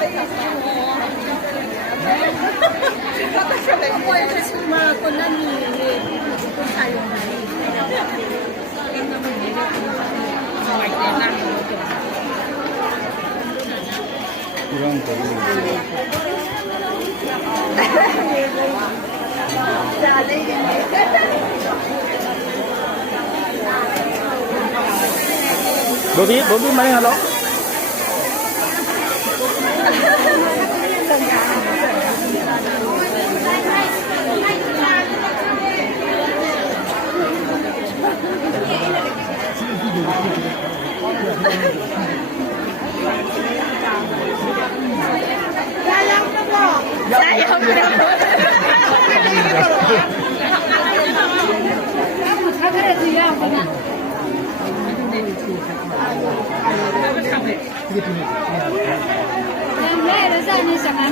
Ako ay sa mga kunan ni kung tayo na. 이런 거. 뭐비 많이 하러? Yang lain rasa ni sangat